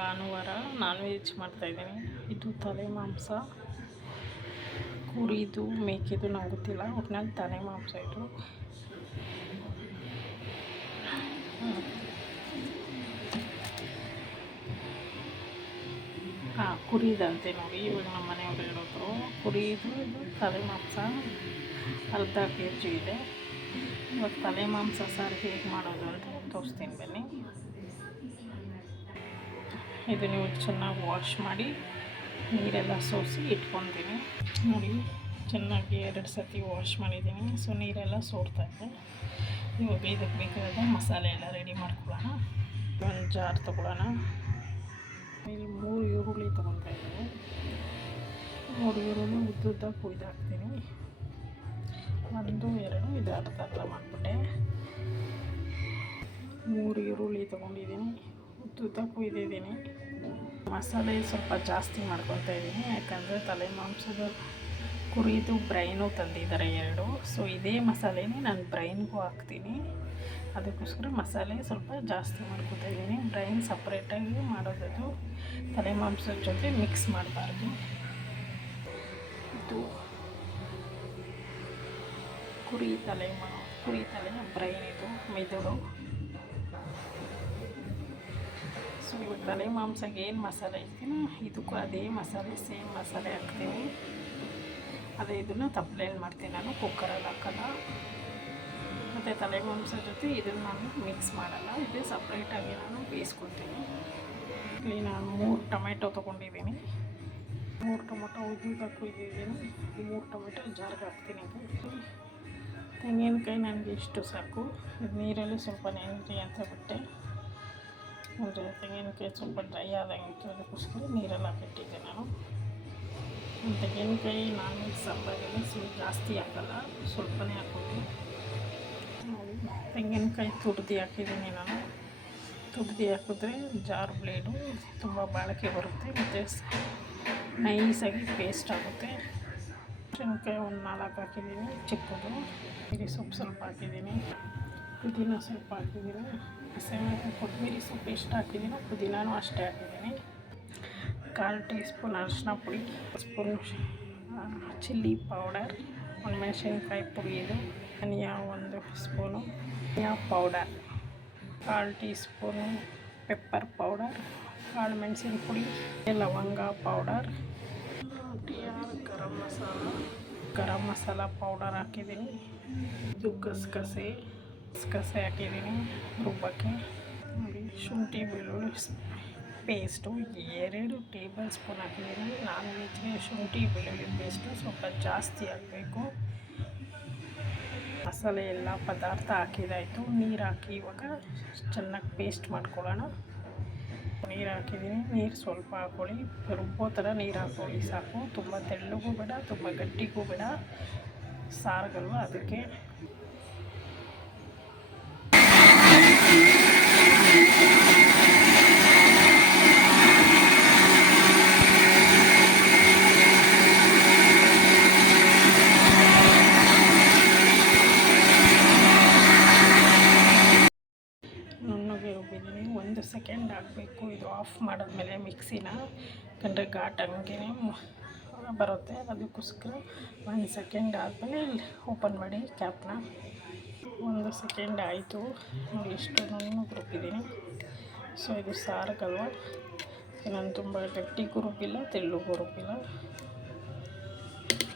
ಭಾನುವಾರ non veg ಮಾಡ್ತಾಯಿದ್ದೀನಿ ಇದು ತಲೆ ಮಾಂಸ. ಕುರಿದು, ಮೇಕೆದು ನಂಗೆ ಗೊತ್ತಿಲ್ಲ. ಒಟ್ಟಿನಲ್ಲಿ ತಲೆ ಮಾಂಸ ಇದು. ಹಾಂ, ಕುರಿದಂತೆ ನೋಡಿ. ಇವಾಗ ನಮ್ಮ ಮನೆಯವ್ರು ಹೇಳಿದ್ರು. ಕುರಿದು ಇದು ತಲೆ ಮಾಂಸ, ಅರ್ಧ ಕೆ ಜಿ ಇದೆ. ಇವಾಗ ತಲೆ ಮಾಂಸ ಸಾರು ಹೇಗೆ ಮಾಡೋದು ಅಂತ ತೋರಿಸ್ತೀನಿ ಬನ್ನಿ. ಇದು ನೀವು ಚೆನ್ನಾಗಿ ವಾಶ್ ಮಾಡಿ ನೀರೆಲ್ಲ ಸೋಸಿ ಇಟ್ಕೊತೀನಿ ನೋಡಿ, ಚೆನ್ನಾಗಿ ಎರಡು ಸತಿ ವಾಶ್ ಮಾಡಿದ್ದೀನಿ. ಸೊ, ನೀರೆಲ್ಲ ಸೋರ್ತಾ ಇದೆ. ನೀವು ಬೇಯಕ್ಕೆ ಬೇಕಾದ ಮಸಾಲೆ ಎಲ್ಲ ರೆಡಿ ಮಾಡ್ಕೊಳ್ಳೋಣ. ಒಂದು ಜಾರ್ ತೊಗೊಳ್ಳೋಣ. ಇಲ್ಲಿ ಮೂರು ಈರುಳ್ಳಿ ತೊಗೊತಾ ಇದ್ದೀನಿ ಮೂರು ಈರುಳ್ಳಿ ಉದ್ದುದ್ದ ಕುಯ್ದಾಕ್ತೀನಿ ಒಂದು, ಎರಡು, ಇದು ಅರ್ಧ ಅರ್ಧ ಮಾಡಿಬಿಟ್ಟೆ. ಮೂರು ಈರುಳ್ಳಿ ತೊಗೊಂಡಿದ್ದೀನಿ. ಉದ್ದುದ್ದ ಕುಯ್ದಿದ್ದೀನಿ. ಮಸಾಲೆ ಸ್ವಲ್ಪ ಜಾಸ್ತಿ ಮಾಡ್ಕೊತಾ ಇದ್ದೀನಿ. ಯಾಕಂದರೆ ತಲೆ ಮಾಂಸದ ಕುರಿದು ಬ್ರೈನು ತಂದಿದ್ದಾರೆ ಎರಡು. ಸೊ ಇದೇ ಮಸಾಲೆನೇ ನಾನು ಬ್ರೈನ್ಗೂ ಹಾಕ್ತೀನಿ. ಅದಕ್ಕೋಸ್ಕರ ಮಸಾಲೆ ಸ್ವಲ್ಪ ಜಾಸ್ತಿ ಮಾಡ್ಕೊತಾ ಇದ್ದೀನಿ. ಬ್ರೈನ್ ಸಪ್ರೇಟಾಗಿ ಮಾಡೋದದು ತಲೆ ಮಾಂಸದ ಜೊತೆ ಮಿಕ್ಸ್ ಮಾಡಬಾರ್ದು. ಇದು ಕುರಿ ತಲೆ ಮಾ ಕುರಿ ತಲೆ ಬ್ರೈನ್ ಇದು ಮೆದುಳು. ಇವಾಗ ತಲೆ ಮಾಂಸಕ್ಕೆ ಏನು ಮಸಾಲೆ ಹಾಕ್ತೀನೋ ಇದಕ್ಕೂ ಅದೇ ಮಸಾಲೆ ಸೇಮ್ ಮಸಾಲೆ ಹಾಕ್ತೀನಿ. ಅದೇ ಇದನ್ನು ತಪ್ಪಲೇನು ಮಾಡ್ತೀನಿ ನಾನು ಕುಕ್ಕರಲ್ಲಿ ಹಾಕಲ್ಲ. ಮತ್ತು ತಲೆ ಮಾಂಸ ಜೊತೆ ಇದನ್ನು ನಾನು ಮಿಕ್ಸ್ ಮಾಡಲ್ಲ, ಇದು ಸಪ್ರೇಟಾಗಿ ನಾನು ಬೇಯಿಸ್ಕೊತೀನಿ ಇಲ್ಲಿ ನಾನು ಮೂರು ಟೊಮೆಟೊ ತೊಗೊಂಡಿದ್ದೀನಿ. ಮೂರು ಟೊಮೆಟೊ ಉದ್ದಿಗೆ ಕುಯ್ದಿದ್ದೀನಿ ಮೂರು ಟೊಮೆಟೊ ಜಾರ್ಗೆ ಹಾಕ್ತೀನಿ ತೆಂಗಿನಕಾಯಿ ನನಗೆ ಇಷ್ಟು ಸಾಕು. ನೀರಲ್ಲಿ ಸ್ವಲ್ಪ ನೆನೆದಿ ಅಂತ ಬಿಟ್ಟೆ. ಅಂದರೆ ತೆಂಗಿನಕಾಯಿ ಸ್ವಲ್ಪ ಡ್ರೈ ಆದಂಗೆ ಅದಕ್ಕೋಸ್ಕರ ನೀರೆಲ್ಲ ಬಿಟ್ಟಿದ್ದೆ ನಾನು. ತೆಂಗಿನಕಾಯಿ ನಾನ್ ವೆಜ್ ಸಾಂಬಾರಿಗೆ ಸ್ವಲ್ಪ ಜಾಸ್ತಿ ಹಾಕಲ್ಲ, ಸ್ವಲ್ಪನೇ ಹಾಕೋದು ತೆಂಗಿನಕಾಯಿ ತುರ್ದು ಹಾಕಿದ್ದೀನಿ ನಾನು. ತುರ್ದು ಹಾಕಿದ್ರೆ ಜಾರ್ ಬ್ಲೇಡು, ತುಂಬ ಬಾಳಿಕೆ ಬರುತ್ತೆ ಮತ್ತು ನೈಸಾಗಿ ಪೇಸ್ಟ್ ಆಗುತ್ತೆ. ತೆಂಗಿನಕಾಯಿ ಒಂದು ನಾಲ್ಕು ಹಾಕಿದ್ದೀನಿ ಚಿಕ್ಕದು ಸೊಪ್ಪು ಸ್ವಲ್ಪ ಹಾಕಿದ್ದೀನಿ. ಪುದೀನ ಸ್ವಲ್ಪ ಹಾಕಿದ್ದೀನಿ. ಹಸಿಮೆಣಸಿನ ಕೊತ್ತಂಬರಿ ಸೊಪ್ಪು ಎಷ್ಟು ಹಾಕಿದ್ದೀನೋ. ಪುದೀನೂ ಅಷ್ಟೇ ಹಾಕಿದ್ದೀನಿ. ಕಾಲು ಟೀ ಸ್ಪೂನ್ ಅರಿಶಿನ ಪುಡಿ, ಸ್ಪೂನ್ ಚಿಲ್ಲಿ ಪೌಡರ್, ಒಂದು ಮೆಣಸಿನ್ಕಾಯಿ ಪುಡಿ ಇದು, ಧನಿಯಾ ಒಂದು ಸ್ಪೂನು, ಧನಿಯಾ ಪೌಡರ್, ಕಾಲು ಟೀ ಸ್ಪೂನು ಪೆಪ್ಪರ್ ಪೌಡರ್, ಕಾಳು ಮೆಣಸಿನ ಪುಡಿ, ಲವಂಗ ಪೌಡರ್ ಗರಂ ಮಸಾಲ ಗರಂ ಮಸಾಲ ಪೌಡರ್ ಹಾಕಿದ್ದೀನಿ. ಇದು ಗಸಗಸೆ. ಗಸಗಸೆ ಹಾಕಿದ್ದೀನಿ ರುಬ್ಬಕ್ಕೆ ನೋಡಿ, ಶುಂಠಿ, ಬೆಳ್ಳುಳ್ಳಿ ಪೇಸ್ಟು ಎರಡು ಟೇಬಲ್ ಸ್ಪೂನ್ ಹಾಕಿದ್ದೀನಿ. ನಾನ್ ವೆಜ್ಗೆ ಶುಂಠಿ, ಬೆಳ್ಳುಳ್ಳಿ ಪೇಸ್ಟು ಸ್ವಲ್ಪ ಜಾಸ್ತಿ ಹಾಕಬೇಕು. ಮಸಾಲೆ ಎಲ್ಲ ಪದಾರ್ಥ ಹಾಕಿದಾಯಿತು. ನೀರು ಹಾಕಿ ಇವಾಗ ಚೆನ್ನಾಗಿ ಪೇಸ್ಟ್ ಮಾಡ್ಕೊಳ್ಳೋಣ. ನೀರು ಹಾಕಿದ್ದೀನಿ. ನೀರು ಸ್ವಲ್ಪ ಹಾಕ್ಕೊಳ್ಳಿ ರುಬ್ಬೋ ಥರ ನೀರು ಹಾಕ್ಕೊಳ್ಳಿ ಸಾಕು. ತುಂಬ ತೆಳ್ಳಗೂ ಬೇಡ, ತುಂಬ ಗಟ್ಟಿಗೂ ಬೇಡ. ಸಾರಿಗಲ್ವ ಅದಕ್ಕೆ ನುಣ್ಣಗೆ ರುಬ್ಬಿದ್ದೀನಿ ಒಂದು ಸೆಕೆಂಡ್ ಆಗಬೇಕು ಇದು ಆಫ್ ಮಾಡಿದ್ಮೇಲೆ ಮಿಕ್ಸಿನ ಕಂಡ್ರೆ ಘಾಟ್ ಬರುತ್ತೆ ಅದಕ್ಕೋಸ್ಕರ ಒಂದು ಸೆಕೆಂಡ್ ಆದಮೇಲೆ ಓಪನ್ ಮಾಡಿ ಕ್ಯಾಪ್ನ. ಒಂದು ಸೆಕೆಂಡ್ ಆಯಿತು. ನೋಡಿ ನುಣ್ಣಗೆ ರುಬ್ಬಿದ್ದೀನಿ ಸೊ ಇದು ಸಾರಕ್ಕಲ್ವ ನಾನು ತುಂಬ ಗಟ್ಟಿಗೂ ರುಬ್ಬಿಲ್ಲ ತೆಳ್ಳಗೂ ರುಬ್ಬಿಲ್ಲ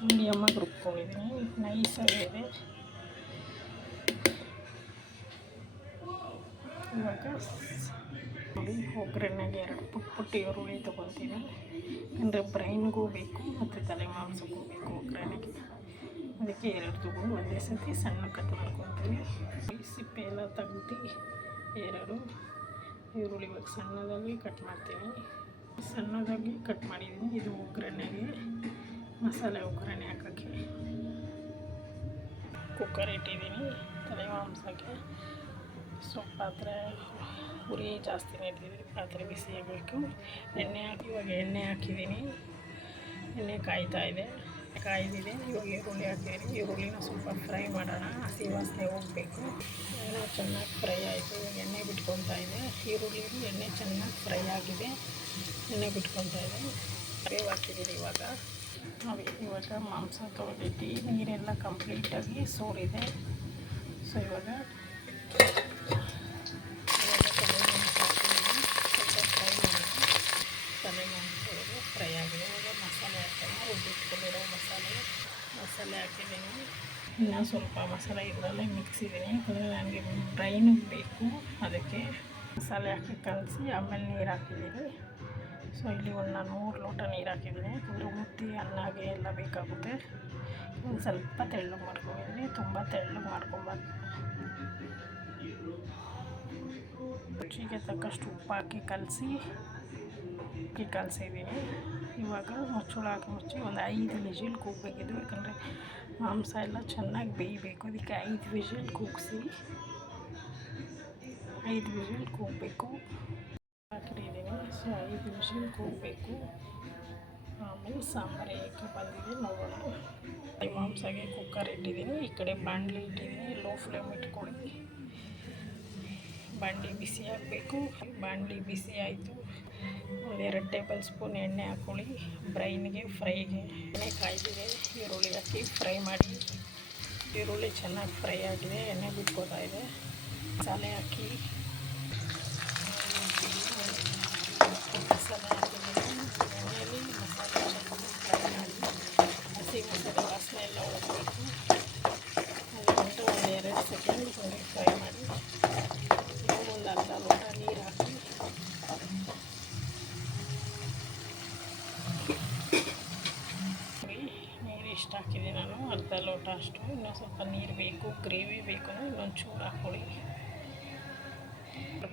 ಮೀಡಿಯಮ್ಮಾಗಿ ರುಬ್ಕೊಂಡಿದ್ದೀನಿ ನೈಸಾಗಿದೆ ಇವಾಗ ನೋಡಿ ಒಗ್ಗರಣೆಗೆ ಎರಡು ಪುಟ್ಟ ಪುಟ್ಟ ಈರುಳ್ಳಿ ತೊಗೊಳ್ತೀನಿ ಅಂದರೆ ಬ್ರೈನ್ಗೂ ಬೇಕು ಮತ್ತು ತಲೆ ಮಾಂಸಕ್ಕೂ ಬೇಕು ಒಗ್ಗರಣೆಗೆ ಅದಕ್ಕೆ ಎರಡು ತೊಗೊಂಡು ಒಂದೇ ಸತಿ ಸಣ್ಣ ಕಟ್ ಮಾಡ್ಕೊತೀನಿ. ಸಿಪ್ಪೆ ಎಲ್ಲ ತೆಗ್ದು ಎರಡು. ಈರುಳ್ಳಿ ಇವಾಗ ಸಣ್ಣದಾಗಿ ಕಟ್ ಮಾಡ್ತೀನಿ. ಸಣ್ಣದಾಗಿ ಕಟ್ ಮಾಡಿದ್ದೀನಿ. ಇದು ಒಗ್ಗರಣೆಗೆ ಮಸಾಲೆ ಒಗ್ಗರಣೆ ಹಾಕೋಕ್ಕೆ. ಕುಕ್ಕರ್ ಇಟ್ಟಿದ್ದೀನಿ. ತಲೆ ಮಾಂಸಕ್ಕೆ. ಸೊಪ್ಪಾದರೆ ಉರಿ ಜಾಸ್ತಿನೇ ಇಟ್ಟಿದ್ದೀನಿ ಪಾತ್ರೆ ಬಿಸಿ ಆಗಬೇಕು. ಎಣ್ಣೆ ಹಾಕಿ, ಇವಾಗ ಎಣ್ಣೆ ಹಾಕಿದ್ದೀನಿ. ಎಣ್ಣೆ ಕಾಯ್ತಾ ಇದೆ, ಕಾಯ್ದಿದೆ. ಇವಾಗ ಈರುಳ್ಳಿ ಹಾಕಿದ್ದೀನಿ. ಈರುಳ್ಳಿನ ಸ್ವಲ್ಪ ಫ್ರೈ ಮಾಡೋಣ, ಹಸಿ ವಾಸನೆ ಹೋಗಬೇಕು. ಎಲ್ಲ ಚೆನ್ನಾಗಿ ಫ್ರೈ ಆಯಿತು. ಇವಾಗ ಎಣ್ಣೆ ಬಿಟ್ಕೊತಾ ಇದೆ. ಈರುಳ್ಳಿ ಎಣ್ಣೆ ಚೆನ್ನಾಗಿ ಫ್ರೈ ಆಗಿದೆ. ಎಣ್ಣೆ ಬಿಟ್ಕೊತಾ ಇದೆ. ಬೇವು ಹಾಕಿದ್ದೀನಿ ಇವಾಗ. ನಾವು ಇವಾಗ ಮಾಂಸ ತೊಗೊಂಡಿದ್ದು ನೀರೆಲ್ಲ ಕಂಪ್ಲೀಟಾಗಿ ಸೋರಿದೆ. ಸೊ ಇವಾಗ ತಲೆ ಮೆಣಸು ಫ್ರೈ ಆಗಿದೆ ಇವಾಗ ಮಸಾಲೆ ಹಾಕೋಣ ರುಬ್ಬಿಟ್ಕೊಂಡಿರೋ ಮಸಾಲೆ ಮಸಾಲೆ ಹಾಕಿದ್ದೀನಿ ಇನ್ನೂ ಸ್ವಲ್ಪ ಮಸಾಲೆ ಇದರಲ್ಲೇ ಮಿಕ್ಸ್ ಇದ್ದೀನಿ. ಯಾಕಂದರೆ ನನಗೆ ಬ್ರೈನಿಗೆ ಬೇಕು. ಅದಕ್ಕೆ ಮಸಾಲೆ ಹಾಕಿ ಕಲಸಿ, ಆಮೇಲೆ ನೀರು ಹಾಕಿದ್ದೀನಿ. ಸೊ ಇಲ್ಲಿ ಒಂದು ನಾನು ಮೂರು ಲೋಟ ನೀರು ಹಾಕಿದ್ದೀನಿ. ಯಾಕಂದರೆ ಮುದ್ದೆ ಅನ್ನಾಗೆ ಎಲ್ಲ ಬೇಕಾಗುತ್ತೆ. ಒಂದು ಸ್ವಲ್ಪ ತೆಳ್ಳಗೆ ಮಾಡ್ಕೊಂಡಿದ್ದೀನಿ ತುಂಬ ತೆಳ್ಳಗೆ ಮಾಡ್ಕೊಬಾರ್ದು ರುಚಿಗೆ ತಕ್ಕಷ್ಟು ಉಪ್ಪು ಹಾಕಿ ಕಲಸಿ ಅಕ್ಕಿ ಕಲಸಿದ್ದೀನಿ. ಇವಾಗ ಮುಚ್ಚಳ ಹಾಕಿ ಮುಚ್ಚಿ ಒಂದು ಐದು ವಿಜಿಲ್ ಕೂಗಬೇಕಿದ್ದು ಯಾಕಂದರೆ ಮಾಂಸ ಎಲ್ಲ ಚೆನ್ನಾಗಿ ಬೇಯಬೇಕು. ಅದಕ್ಕೆ ಐದು ವಿಜಿಲ್ ಕೂಗಿಸಿ ಐದು ವಿಜಿಲ್ ಕೂಗಬೇಕು ಹಾಕಿದ್ದೀನಿ ಸೊ, ಐದು ವಿಜಿಲ್ ಕೂಗಬೇಕು ಆಮೇಲೆ ಸಾಂಬಾರು ಏಕೆ ಬಂದಿದೆ ನೋಡೋಣ. ಮಾಂಸಗೆ ಕುಕ್ಕರ್ ಇಟ್ಟಿದ್ದೀನಿ. ಈ ಕಡೆ ಬಾಣಲಿ ಇಟ್ಟಿದ್ದೀನಿ. ಲೋ ಫ್ಲೇಮ್ ಇಟ್ಕೊಳ್ಳಿ ಬಾಣಲಿ ಬಿಸಿ ಆಗಬೇಕು ಬಾಣಲಿ ಬಿಸಿ ಆಯಿತು. ಒಂದೆರಡು ಟೇಬಲ್ ಸ್ಪೂನ್ ಎಣ್ಣೆ ಹಾಕೊಳ್ಳಿ ಬ್ರೈನ್ಗೆ, ಫ್ರೈಗೆ ಎಣ್ಣೆ ಕಾಯ್ದಿದೆ. ಈರುಳ್ಳಿ ಹಾಕಿ ಫ್ರೈ ಮಾಡಿ. ಈರುಳ್ಳಿ ಚೆನ್ನಾಗಿ ಫ್ರೈ ಆಗಿದೆ. ಎಣ್ಣೆ ಬಿಟ್ಕೋತಾ ಇದೆ. ಮಸಾಲೆ ಹಾಕಿ ಮಸಾಲೆ ಹಾಕಿದ್ದೀನಿ ಎಣ್ಣೆಯಲ್ಲಿ ಮಸಾಲೆ ಚೆನ್ನಾಗಿ ಫ್ರೈ ಮಾಡಿ ಹಸಿ ಮಸಾಲೆ ವಾಸನೆ ಎಲ್ಲ ಹೋಗಬೇಕು ಅದು ಒಂದು ಎರಡು ಸೆಕೆಂಡ್ ಫ್ರೈ ಮಾಡಿ ಒಂದು ಅರ್ಧ ಲೋಟ ನೀರು ಹಾಕಿ ನೀರು ಇಷ್ಟು ಹಾಕಿದೆ ನಾನು ಅರ್ಧ ಲೋಟ ಅಷ್ಟು, ಇನ್ನೂ ಸ್ವಲ್ಪ ನೀರು ಬೇಕು, ಗ್ರೇವಿ ಬೇಕು ಇನ್ನೊಂದು ಚೂರು ಹಾಕ್ಕೊಳ್ಳಿ.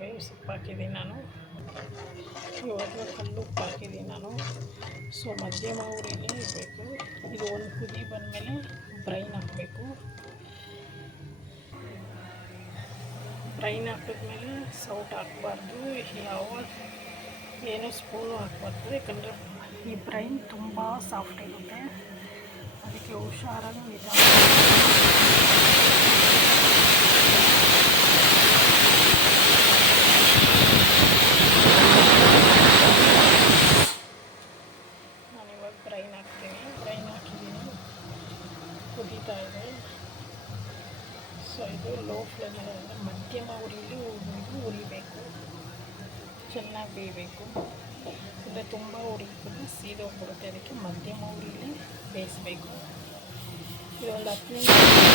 ಬೇವು ಸೊಪ್ಪು ಹಾಕಿದ್ದೀನಿ ನಾನು. ಇವಾಗ ಕಲ್ಲುಪ್ಪು ಹಾಕಿದ್ದೀನಿ ನಾನು. ಸೊ ಮಧ್ಯಮ ಊರಿನೇ ಇರಬೇಕು ಇದು ಒಂದು ಕುದಿ ಬಂದಮೇಲೆ ಬ್ರೈನ್ ಹಾಕಬೇಕು. ಬ್ರೈನ್ ಹಾಕಿದ್ಮೇಲೆ ಸೌಟ್ ಹಾಕಬಾರ್ದು. ಯಾವ ಏನೋ ಸ್ಪೂನು ಹಾಕ್ಬಾರ್ದು, ಯಾಕಂದರೆ ಈ ಬ್ರೈನ್ ತುಂಬ ಸಾಫ್ಟ್ ಇರುತ್ತೆ. ಅದಕ್ಕೆ ಹುಷಾರಾಗಿ ನಿಧಾನ ನಾನಿವಾಗ ಬ್ರೈನ್ ಹಾಕ್ತೀನಿ. ಬ್ರೈನ್ ಹಾಕಿದ್ದೀನಿ. ಕುದೀತಾ ಇದೆ. ಸೊ ಇದು ಲೋ ಫ್ಲೇಮಲ್ಲಿ ಅಂದರೆ ಮಧ್ಯಮ ಉರಿಯಲ್ಲಿ ಉರಿಬೇಕು. ಚೆನ್ನಾಗಿ ಬೇಯಬೇಕು. ಅಂದರೆ ತುಂಬ ಉರಿದ್ರೆ ಸೀದೋಗ್ಬಿಡುತ್ತೆ. ಅದಕ್ಕೆ ಮಧ್ಯಮ ಉರಿಲಿ ಬೇಯಿಸಬೇಕು. ಇದೊಂದು ಹತ್ತು ನಿಮಿಷ.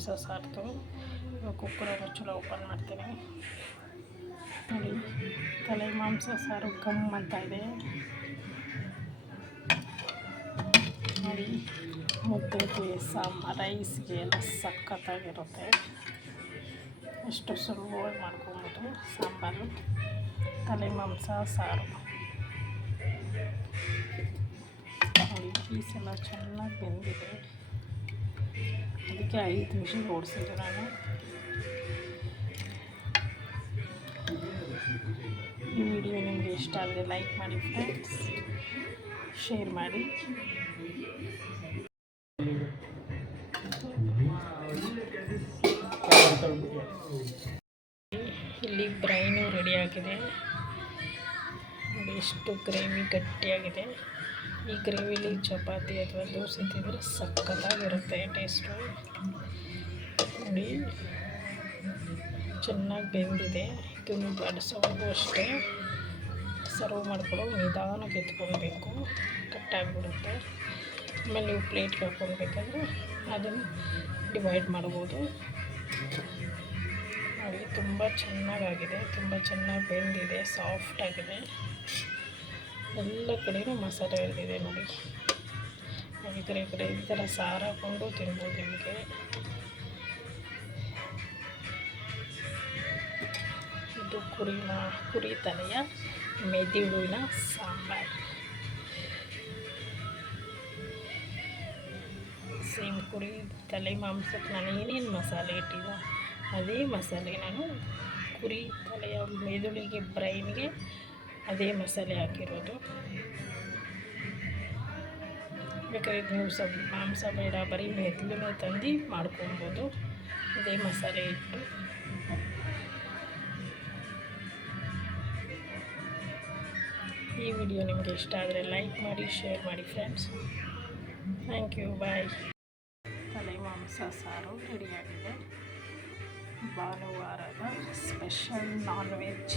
ಮಾಂಸ ಸಾರ್ತು ಇವಾಗ ಕುಕ್ಕರ ಚಲೋ ಓಪನ್ ಮಾಡ್ತೀನಿ. ನೋಡಿ, ತಲೆ ಮಾಂಸ ಸಾರು ಗಮ್ ಅಂತ ಇದೆ. ನೋಡಿ, ಮುದ್ದೆಗೆ ಸಾಂಬಾರು, ರೈಸ್ಗೆ ಎಲ್ಲ ಸಖತ್ತಾಗಿರುತ್ತೆ. ಅಷ್ಟು ಸುಲಭವಾಗಿ ಮಾಡ್ಕೊಬೋದು ಸಾಂಬಾರು. ತಲೆ ಮಾಂಸ ಸಾರು. ನೋಡಿ ಪೀಸ್ ಎಲ್ಲ ಚೆನ್ನಾಗಿ ಬೆಂದಿದೆ. ಅದಕ್ಕೆ ಐದು ಮಿಷಿನ್ ಓಡಿಸಿದೆ ನಾನು. ಈ ವಿಡಿಯೋ ನಿಮಗೆ ಇಷ್ಟ ಆದರೆ ಲೈಕ್ ಮಾಡಿ ಫ್ರೆಂಡ್ಸ್ ಶೇರ್ ಮಾಡಿ. ಇಲ್ಲಿ ಬ್ರೈನು ರೆಡಿಯಾಗಿದೆ ನೋಡಿ ಎಷ್ಟು ಗ್ರೇವಿ ಗಟ್ಟಿಯಾಗಿದೆ. ಈ ಗ್ರೇವಿಲಿ ಚಪಾತಿ ಅಥವಾ ದೋಸೆ ತಿಂದರೆ ಸಕ್ಕತ್ತಾಗಿರುತ್ತೆ ಟೇಸ್ಟು ನೋಡಿ, ಚೆನ್ನಾಗಿ ಬೆಂದಿದೆ. ಇದನ್ನು ಬಡಿಸೋದು ಅಷ್ಟೇ. ಸರ್ವ್ ಮಾಡ್ಕೊಳ್ಳೋ ನಿಧಾನಕ್ಕೆ ಎತ್ಕೊಳ್ಬೇಕು ಕಟ್ಟಾಗಿಬಿಡುತ್ತೆ. ಆಮೇಲೆ ನೀವು ಪ್ಲೇಟ್ ಹಾಕ್ಕೊಳ್ಬೇಕಂದ್ರೆ ಅದನ್ನು ಡಿವೈಡ್ ಮಾಡ್ಬೋದು. ನೋಡಿ, ತುಂಬ ಚೆನ್ನಾಗಾಗಿದೆ. ತುಂಬ ಚೆನ್ನಾಗಿ ಬೆಂದಿದೆ. ಸಾಫ್ಟ್ ಆಗಿದೆ. ಎಲ್ಲ ಕಡೆಯೂ ಮಸಾಲೆ ಹಿಡಿದಿದೆ ನೋಡಿ. ಈ ಕಡೆ ಈ ಕಡೆ ಈ ಥರ ಸಾರು ಹಾಕ್ಕೊಂಡು ತಿನ್ಬೋದು ನಿಮಗೆ. ಇದು ಕುರಿ ಮಾ ಕುರಿ ತಲೆಯ ಮೆದುಳಿನ ಸಾಂಬಾರು. ಸೇಮ್ ಕುರಿ ತಲೆ ಮಾಂಸಕ್ಕೆ ನಾನು ಏನೇನು ಮಸಾಲೆ ಇಟ್ಟಿದ್ದ ಅದೇ ಮಸಾಲೆ ನಾನು ಕುರಿ ತಲೆಯ ಮೆದುಳಿಗೆ ಬ್ರೈನ್ಗೆ ಅದೇ ಮಸಾಲೆ ಹಾಕಿರೋದು. ಬೇಕಾದ್ರೆ ನೀವು ಸ್ವಲ್ಪ ಮಾಂಸ ಬೇಡ, ಬರೀ ಮೆದುಳನ್ನ ತಂದು ಮಾಡ್ಕೊಬೋದು. ಅದೇ ಮಸಾಲೆ ಇಟ್ಟು ಈ ವಿಡಿಯೋ ನಿಮಗೆ ಇಷ್ಟ ಆದರೆ ಲೈಕ್ ಮಾಡಿ, ಶೇರ್ ಮಾಡಿ ಫ್ರೆಂಡ್ಸ್. ಥ್ಯಾಂಕ್ ಯು, ಬಾಯ್. ತಲೆ ಮಾಂಸ ಸಾರು ರೆಡಿಯಾಗಿದೆ. ಭಾನುವಾರದ special non veg.